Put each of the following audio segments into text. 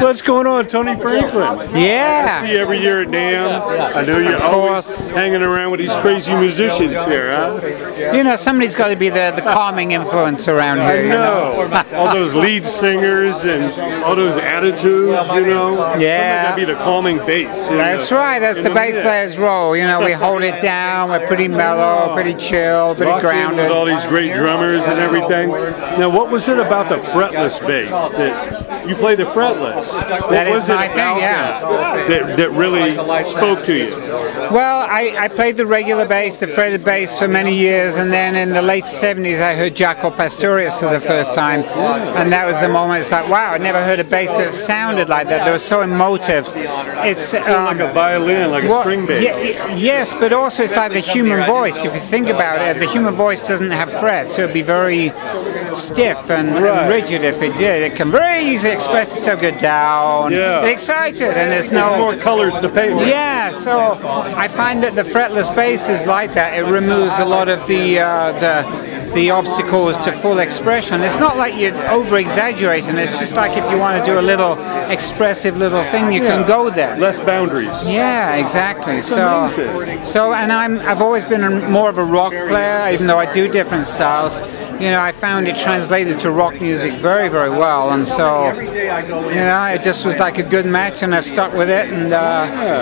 What's going on, Tony Franklin? Yeah. I see you every year at NAMM. I know you're always hanging around with these crazy musicians here, huh? You know, somebody's got to be the calming influence around here. I know. All those lead singers and all those attitudes, you know. Yeah. That'd be the calming bass. That's right. That's the bass player's role. You know, we hold it down. We're pretty mellow, pretty chill, pretty grounded. With all these great drummers and everything. Now, what was it about the fretless bass that you play the fretless? That is my thing, yeah. That really spoke to you? Well, I played the regular bass, the fretted bass for many years, and then in the late 70s I heard Jaco Pastorius for the first time, and that was the moment. It's like, wow, I never heard a bass that sounded like that. That was so emotive. It's like a violin, like a string bass. Yes, but also it's like the human voice. If you think about it, the human voice doesn't have frets, so it'd be very stiff and rigid if it did. It can very easily express itself, go down, get excited, and there's no more colors to paint with. Yeah, so I find that the fretless bass is like that. It removes a lot of the obstacles to full expression. It's not like you're over-exaggerating. It's just like if you want to do a little expressive little thing, you can go there. Less boundaries. Yeah, exactly. And I've always been more of a rock player, even though I do different styles. You know, I found it translated to rock music very, very well, and so, you know, it just was like a good match, and I stuck with it, and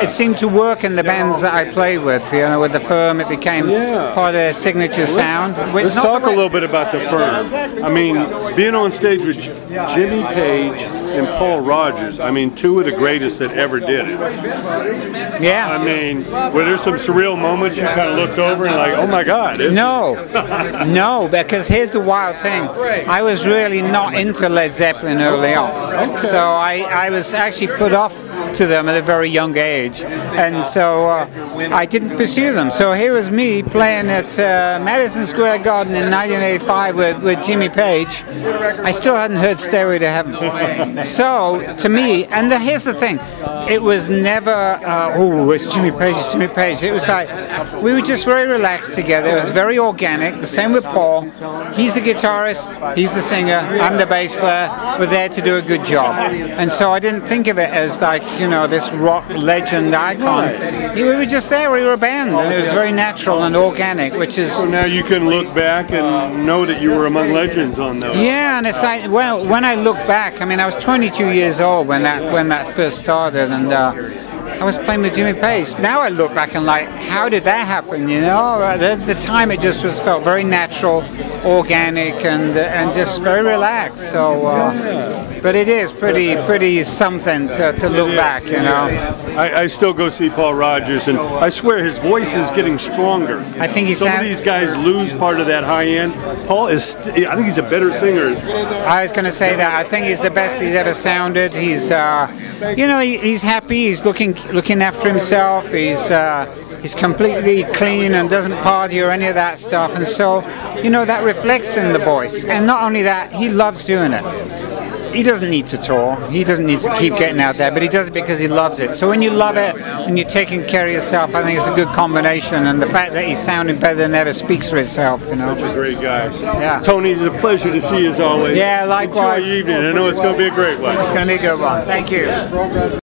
it seemed to work in the bands that I played with. You know, with the Firm, it became part of their signature sound. Let's talk a little bit about the Firm. I mean, being on stage with Jimmy Page and Paul Rodgers, I mean, two of the greatest that ever did it. Yeah. I mean, were there some surreal moments you kind of looked over and like, oh my God. No, because here's the wild thing. I was really not into Led Zeppelin early on. So I was actually put off to them at a very young age, and so I didn't pursue them. So here was me playing at Madison Square Garden in 1985 with Jimmy Page. I still hadn't heard Stairway to Heaven. So to me, and here's the thing, it was never, oh, it's Jimmy Page, it's Jimmy Page. It was like, we were just very relaxed together. It was very organic. The same with Paul. He's the guitarist, he's the singer, I'm the bass player. We're there to do a good job. And so I didn't think of it as like, you know, this rock legend icon. We were just there, we were a band, and it was very natural and organic, which is... So now you can look back and know that you were among legends on those. Yeah, and it's like, well, when I look back, I mean, I was 22 years old when that first started, and I was playing with Jimmy Page. Now I look back and like, how did that happen? You know, at the time it just felt very natural, organic, and just very relaxed. So, but it is pretty something to look back. You know. I still go see Paul Rodgers, and I swear his voice is getting stronger. I think some of these guys lose part of that high end. Paul is. I think he's a better singer. I was going to say that. I think he's the best he's ever sounded. He's, you know, he's happy. He's looking after himself. He's completely clean and doesn't party or any of that stuff. And so, you know, that reflects in the voice. And not only that, he loves doing it. He doesn't need to tour. He doesn't need to keep getting out there, but he does it because he loves it. So when you love it and you're taking care of yourself, I think it's a good combination. And the fact that he's sounding better than ever speaks for itself, you know. Such a great guy. Yeah. Tony, it's a pleasure to see you as always. Yeah, likewise. Enjoy your evening. I know it's going to be a great one. It's going to be a good one. Thank you.